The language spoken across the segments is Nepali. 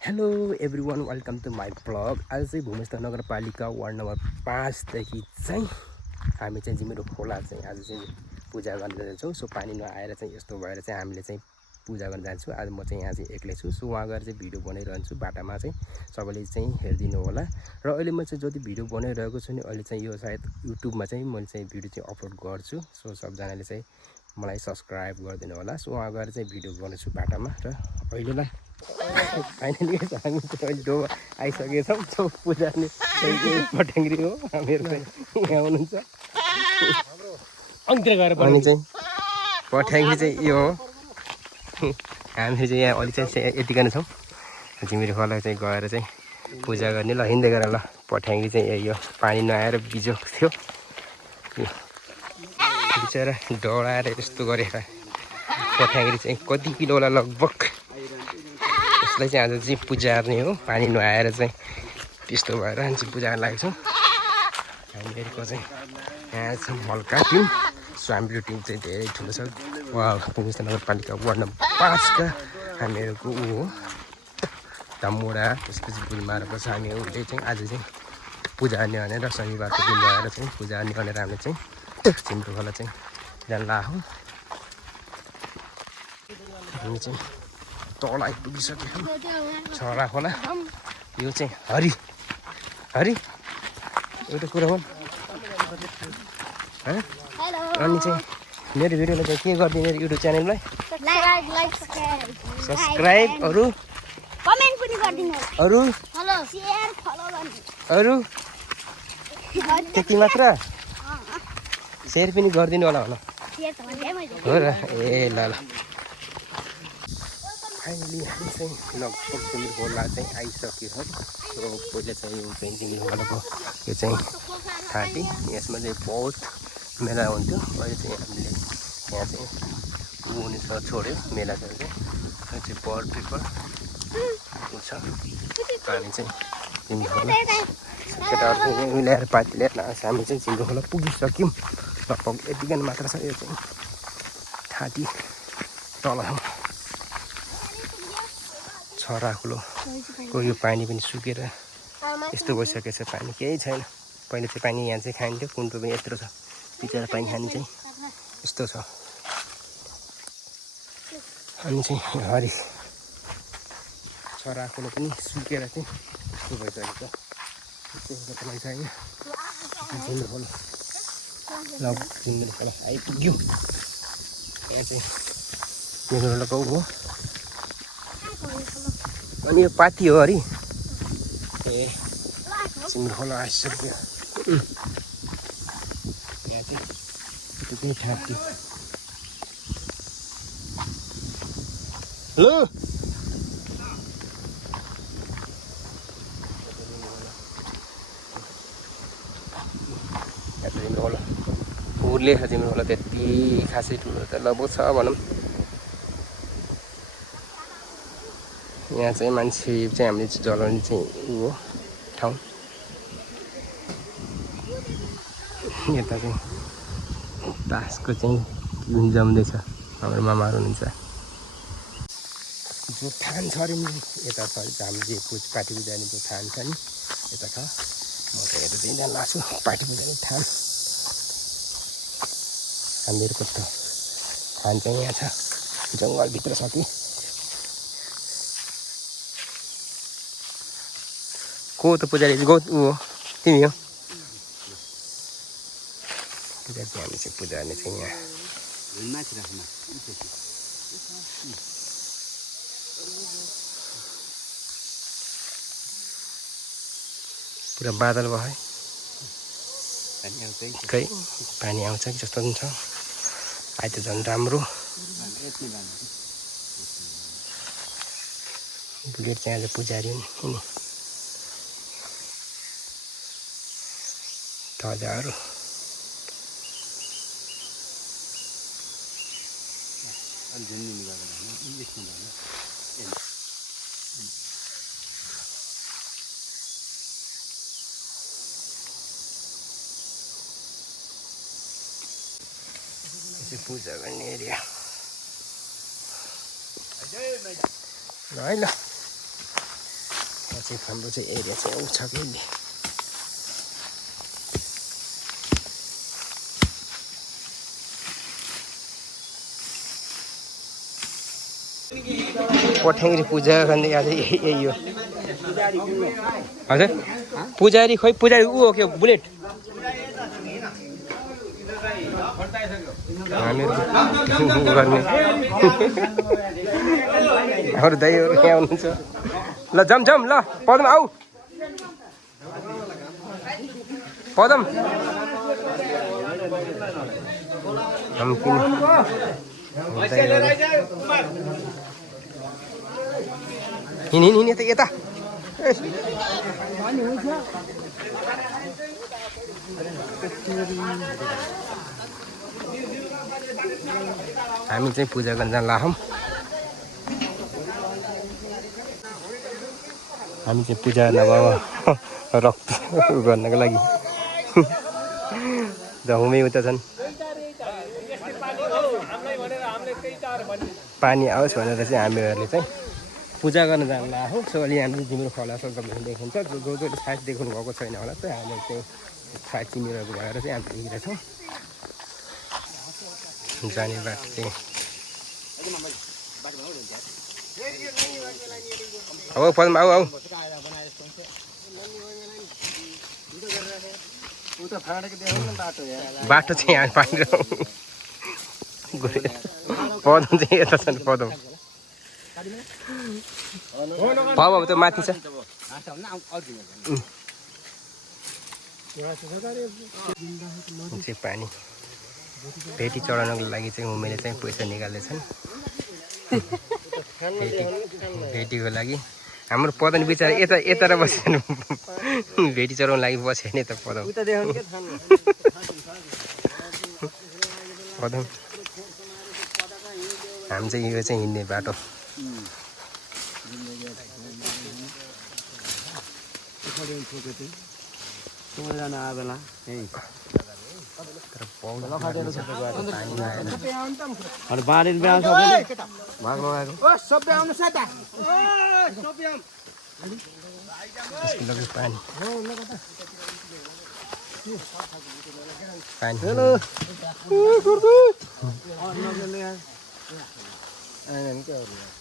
Hello everyone welcome to my blog. आज चाहिँ भूमिस्तर नगरपालिका वार्ड नम्बर 5 देखि चाहिँ हामी चाहिँ जिमिरो खोला चाहिँ आज चाहिँ पूजा गर्न जान्छौँ। सो पानी नआएर चाहिँ यस्तो भएर चाहिँ हामीले चाहिँ पूजा गर्न जान्छौँ। आज म चाहिँ यहाँ चाहिँ एक्लै छु। सो वहाँ गएर चाहिँ भिडियो बनाइरहन्छु। बाटामा चाहिँ सबैले चाहिँ हेरिदिनु होला। र अहिले म चाहिँ जति भिडियो बनाइरहेको छु नि अहिले चाहिँ यो सायद युट्युबमा चाहिँ मैले चाहिँ भिडियो चाहिँ अपलोड गर्छु। सो सबजनाले चाहिँ मलाई सब्सक्राइब गरिदिनु होला। सो वहाँ गएर चाहिँ भिडियो बनाउँछु बाटामा। र अहिलेलाई फाइनली हामी चाहिँ डोमा आइसकेछौँ। सो पूजा पट्याङ्ग्री हो हामीहरू यहाँ हुनुहुन्छ। अनि चाहिँ पट्याङ्ग्री चाहिँ यो हो। हामी चाहिँ यहाँ अलिक चाहिँ यतिकै नै छौँ। झिमिरे खोला चाहिँ गएर चाहिँ पूजा गर्ने ल हिँड्दै गरेर ल। पट्याङ्ग्री चाहिँ यही हो, पानी नआएर बिजोक थियो बिचरा डढाएर यस्तो गरेर। पट्याङ्ग्री चाहिँ कति किलो होला लगभग। यसलाई चाहिँ आज चाहिँ पूजा गर्ने हो, पानी नआएर चाहिँ त्यस्तो भएर हामी चाहिँ पूजा गर्न लागेको छौँ। हामीहरूको चाहिँ यहाँ छ हल्का टिम। सो हाम्रो टिम चाहिँ धेरै ठुलो छ। भूमिस्तर नगरपालिका वार्ड नम्बर 5 का हामीहरूको ऊ हो धमुडा। त्यसपछि बुलमार्ग छ। हामीले चाहिँ आज चाहिँ पूजा गर्ने भनेर शनिबारको दिन गएर चाहिँ पूजा गर्ने भनेर हामीले चाहिँ जिम्रो खोला चाहिँ जान लाग्यौँ। हामी चाहिँ तल आइपुगिसक्यौँ छरा खोला। यो चाहिँ हरि एउटा कुरा हो। अनि चाहिँ मेरो भिडियोलाई चाहिँ के गरिदिने युट्युब च्यानललाई सब्सक्राइब अरू त्यति मात्र सेयर पनि गरिदिनु होला भन। हो र ए ल ल। फाइनली हामी चाहिँ लगभग जिमिरो खोला चाहिँ आइसक्यो है। सो पहिला चाहिँ यो चाहिँ जिमिरो खोलाको यो चाहिँ घाटी, यसमा चाहिँ बहुत मेला हुन्थ्यो। अहिले चाहिँ हामीले यहाँ चाहिँ उनीसँग छोड्यो मेला चाहिँ यो चाहिँ बर पेपर छ। हामी चाहिँ जिमिरो खोला केटाहरू मिलाएर पार्टी लिएर हामी चाहिँ जिमिरो खोला पुगिसक्यौँ। लगभग यतिकै मात्र छ। यो चाहिँ घाटी तल छरा खोलोको यो पानी पनि सुकेर यस्तो भइसकेको छ। पानी केही छैन। पहिले चाहिँ पानी यहाँ चाहिँ खाइन्थ्यो, कुन्टो पनि यत्रो छ। बिचरा पानी खाने चाहिँ यस्तो छ। अनि चाहिँ हरि छरा खोलो पनि सुकेर चाहिँ यस्तो भइसकेको छ। त्यस्तो छैन जिम्रो खोला। ल जिम्रो खोला आइपुग्यो। यहाँ चाहिँ जिम्रो खोला गाउँ हो। अनि यो पाती हो हरि। ए जिम्रो खोला आइसक्यो। यहाँ चाहिँ त्यति ठाँटी ल जिम्रो खोला फुलले छ। जिम्रो खोला त्यति खासै ठुलो त लगभग छ भनौँ। यहाँ चाहिँ मान्छे चाहिँ हामीले जलाउने चाहिँ ऊ हो ठाउँ। यता चाहिँ तासको चाहिँ जम्दैछ। हाम्रो मामाहरू हुनुहुन्छ जो थान छ अरे नि यता छ। हामी जे पार्टी पूजाने जो थान छ नि यता छ। म चाहिँ यता चाहिँ जान लाग्छु पार्टी पूजाने थान। हामीहरूको त थान चाहिँ यहाँ छ, जङ्गलभित्र छ कि। को त पुजारी ऊ हो तिमी हो पुजारी चाहिँ। हामी चाहिँ पूजा गर्ने चाहिँ यहाँ पुरा बादल भयो खै पानी आउँछ कि जस्तो पनि छ। अहिले त झन् राम्रो। बुलेट चाहिँ आज पुजारी नि ध्वजाहरू। पूजा गर्ने एरिया ल है ल। चाहिँ हाम्रो चाहिँ एरिया चाहिँ आउँछ कि पठ्याङ्ग्री पूजा गर्ने आज यही हो हजुर पुजारी खोइ पुजारी ऊ हो के बुलेट हामीहरू गर्ने अरू दाइहरू यहाँ आउनुहुन्छ ल जाम जाम ल पदम आऊ पदम हिँड यता यता हामी चाहिँ पूजा गर्न जान लाहौँ हामी चाहिँ पूजा नभए रक्त गर्नको लागि हुमै उता छन् पानी आओस् भनेर चाहिँ हामीहरूले चाहिँ पूजा गर्न जान लाहौँ सो अलि हामीले तिम्रो खोला सब तपाईँले देखिन्छ जो जसले सायद देख्नु भएको छैन होला चाहिँ हामीले चाहिँ सायद तिमीहरू भएर चाहिँ हामी हिँडेछौँ जाने बाटो चाहिँ अब पदम आऊ आऊ बाटो चाहिँ यहाँ पाइरहँ पदम चाहिँ यता छ नि पदम अब त्यो माथि छ चाहिँ पानी भेटी चढाउनको लागि चाहिँ उमेरले चाहिँ पैसा निकाल्दैछन् भेटीको लागि हाम्रो पदन बिचरा यता यता र बसेर भेटी चढाउनु लागि बस्यो नि त पदम पदम हामी चाहिँ यो चाहिँ हिँड्ने बाटो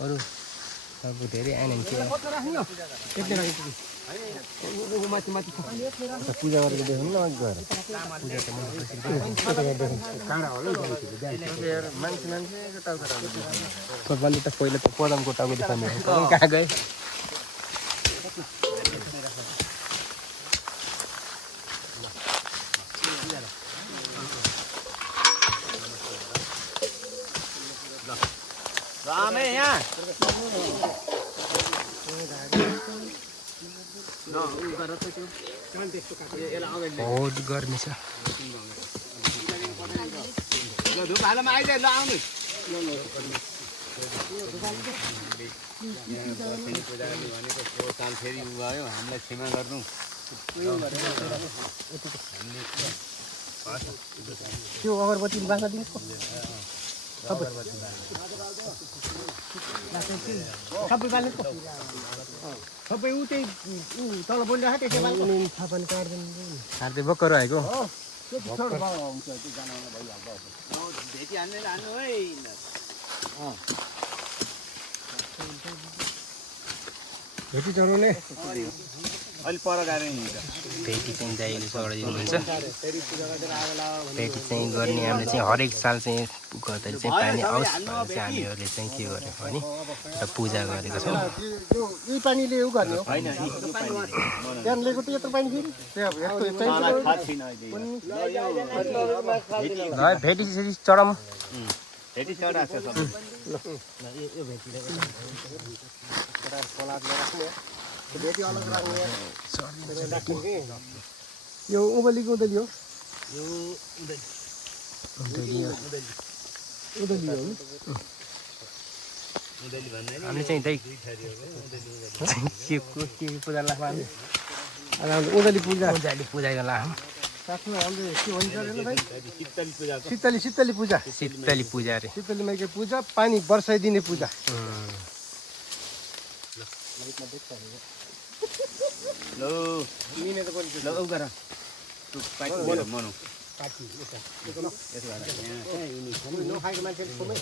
अरू अब धेरै आएन के पूजा गरेको देख्नु न गएर मान्छे त पहिला त पदमको टाउको देखाउने कहाँ गए बहुत गर्मी छ त्यो अगरबत्ती बाँच्न दिनुहोस् सबै उतै तल बोलिरहेको त्यसै भर्खर आएको भेटी चढाउने अहिले पर गएर भेटी चाहिँ दाइले चढाइदिनुहुन्छ भेटी चाहिँ गर्ने हामीले चाहिँ हरेक साल चाहिँ गर्दाखेरि चाहिँ पानी आओस् भनेर चाहिँ हामीहरूले चाहिँ के गरेको भने पूजा गरेको छौँ भेटी चढाउँ भेटी चढाएको यो उभलीको उधली हो हामीले चाहिँ त्यही के पूजा लाग्छ उधली पूजा पूजा गर्न लाग्छौँ शीतली पूजा अरे शीतली माइके पूजा पानी बर्साइदिने पूजा लो मिने त पनि लो औ गर तु पाइक मनु काटी यता यसो गर यहाँ चाहिँ यिनी छन् नखाएको मान्छेले सोमै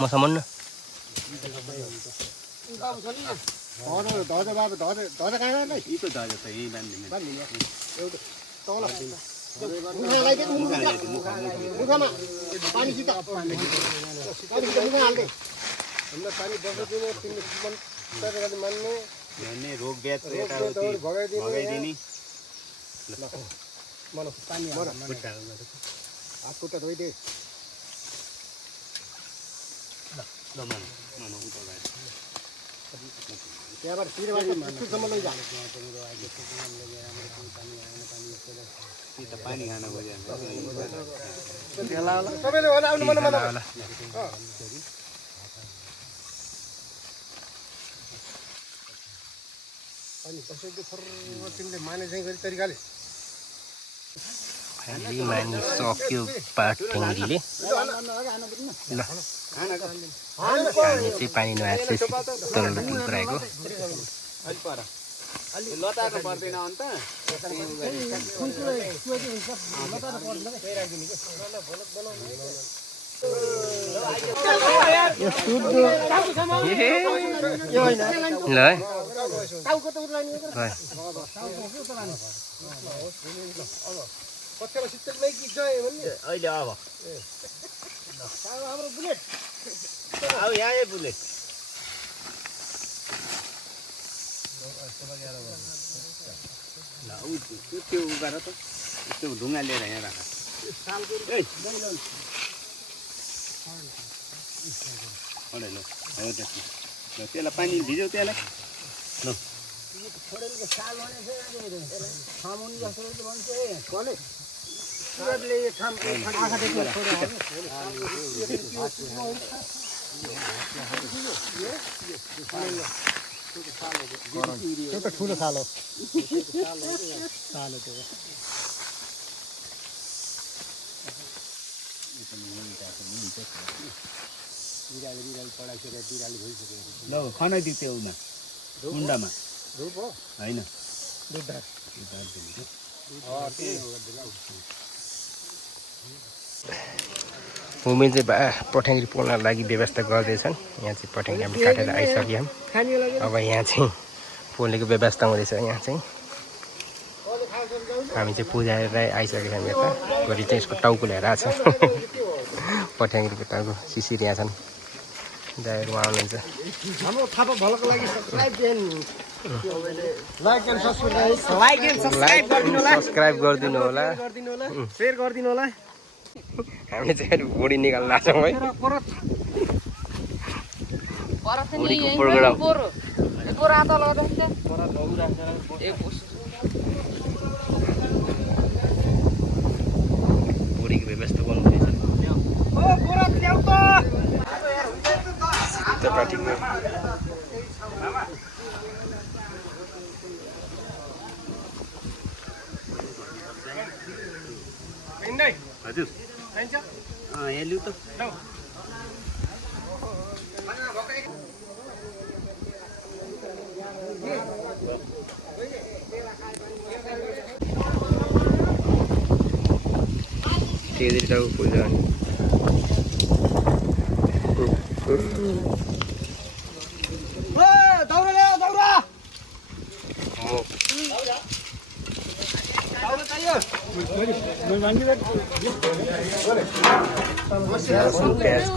म सम्म धज बाबु धज धज कहाँ नै यी त दाजु त यही बान्दिने एउटा तल मुखा लगाइदिनु मुखामा पानीसित मुखा हाल्दै हामीलाई पानी बसाइदिने तिमीले मन मान्ने भन्ने रोग ब्याज यताउति भगाइदिने हात खुट्टा धोइदे त्यहाँबाट सिधैबाट स्कुलसम्म लैजा पानी खान सबैले आउनु मन अनि कसैको थर तिमीले माने चाहिँ गरी तरिकाले सक्यो पाटेङ्गीले ल हामी चाहिँ पानी नुहाएर चाहिँ शीतल पुऱ्याएको लतार्नु पर्दैन अन्त ल अहिले अब हाम्रो बुलेट अब यहाँ बुलेट ल त्यो गर त त्यो ढुङ्गा लिएर यहाँ राख त्यसलाई पानी भिज्यौ त्यसलाई ल त्यो त ठुलो सालो ल खनाइदिउ त्यो उमा मुन्डामा होइन भूमि चाहिँ पठ्याङ्ग्री पोल्न लागि व्यवस्था गर्दैछन् यहाँ चाहिँ पठ्याङ्ग्री हामी काटेर आइसक्यौँ अब यहाँ चाहिँ पोल्नेको व्यवस्था हुँदैछ यहाँ चाहिँ हामी चाहिँ पुजाएर आइसकेका छौँ यता घरि चाहिँ यसको टाउको ल्याएर आएको छ पठ्याङ्ग्रीको टाउको सिसिर यहाँ छन् दाइहरू आउनुहुन्छ हाम्रो थापा भलको लागि सब्सक्राइब गरिदिनु होला शेयर गरिदिनु होला हामी चाहिँ अहिले भुँडी निकाल्न लाग्छौँ है भुँडीको प्रोग्राम भुँडीको व्यवस्था गर्नुहुँदैछ हजुर यहाँ लिउ त तेरी टाउको पुजा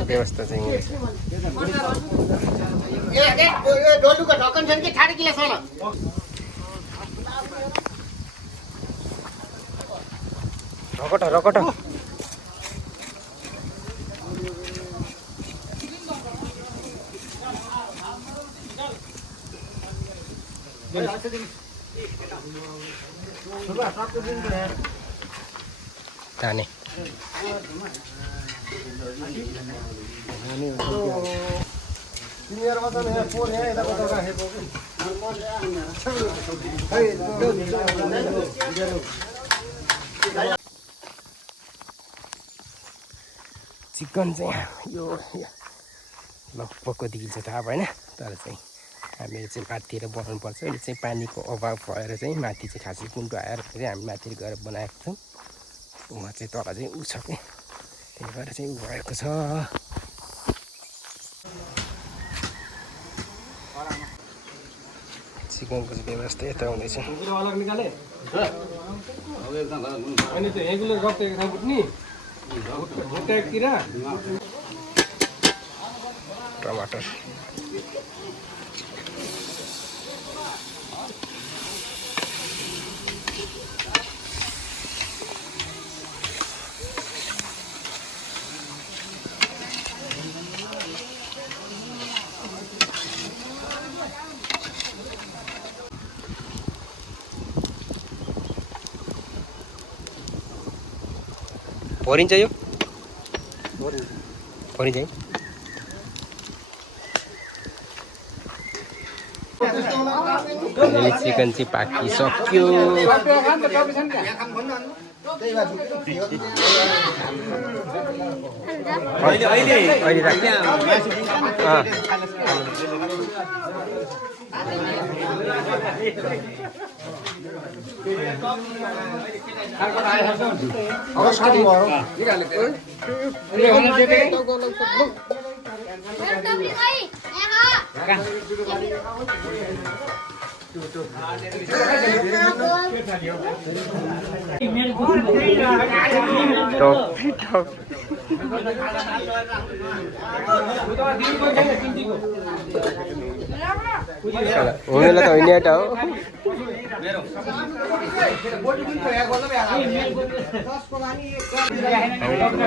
व्यवस्था चाहिँ डोलुको ढक्कन छ कि ठाडे किला साला रकट रकट ताने चिकन चाहिँ यो लगभग कति किन्छ थाहा भएन, तर चाहिँ हामीले चाहिँ माथितिर बनाउनुपर्छ। अहिले चाहिँ पानीको अभाव भएर चाहिँ माथि चाहिँ खासै कुन्टो आएर चाहिँ हामी माथि गएर बनाएको छौँ। उहाँ चाहिँ तल चाहिँ उ छ कि त्यही भएर चाहिँ उ भएको छ। चिकनको चाहिँ व्यवस्था यता हुँदैछ। टमाटर भरिन्छ यो भरिन्छ है। चिकन चाहिँ पाकिसक्यो। हुनेलाई त होइन एउटा हो।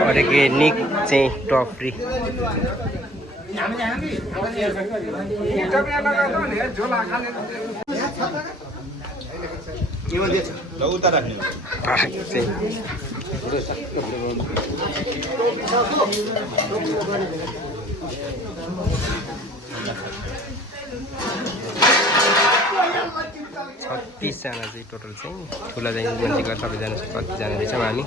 अर्ग्यानिक चाहिँ टपरी जना चाहिँ टोटल चाहिँ ठुला चाहिँ मान्छेको सबैजना कतिजना रहेछौँ हामी।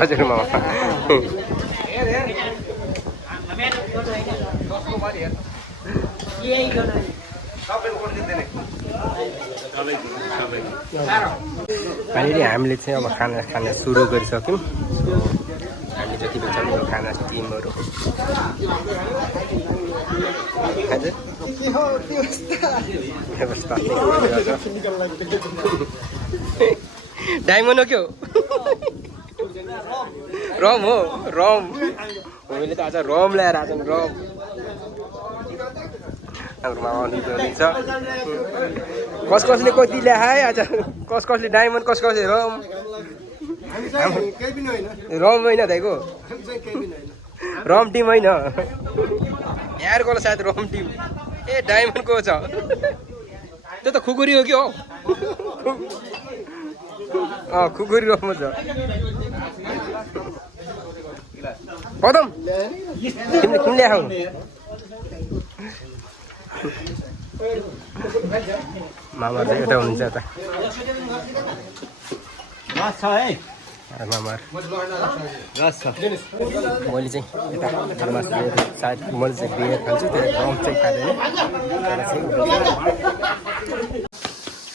हजुर मामा अहिले हामीले चाहिँ अब खाना सुरु गरिसक्यौँ। हामी जति बेला यो खाना टिमहरू व्यवस्था डायमन्ड हो क्या रम हो रम हामीले त आज रम ल्याएर आज रम हाम्रो मामा हुनुहुन्छ। कसले कति ल्याए आज कसले डायमन्ड कसले रम रम होइन दाइको रम टिम होइन यारको सायद रम टिम ए डायमन्डको छ त्यो त खुकुरी हो कि हो खुकुरी रम छ। पदम किन ल्याऊ मामा चाहिँ यता हुनुहुन्छ यता मामा मैले चाहिँ यता सायद मैले चाहिँ बिहे खान्छु त्यो रम चाहिँ खाँदैन।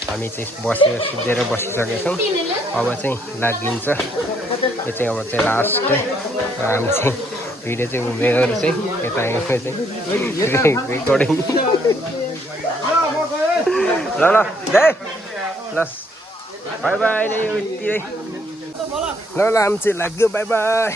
हामी चाहिँ बसेर सुतेर बसिसकेका छौँ। अब चाहिँ लागिन्छ यो चाहिँ अब चाहिँ लास्ट हामी चाहिँ भिडियो चाहिँ उमेर चाहिँ यता चाहिँ रेकर्डिङ ल ल दे ल बाई बाई नै ल ल हामी चाहिँ लाग्यो बाई बाई।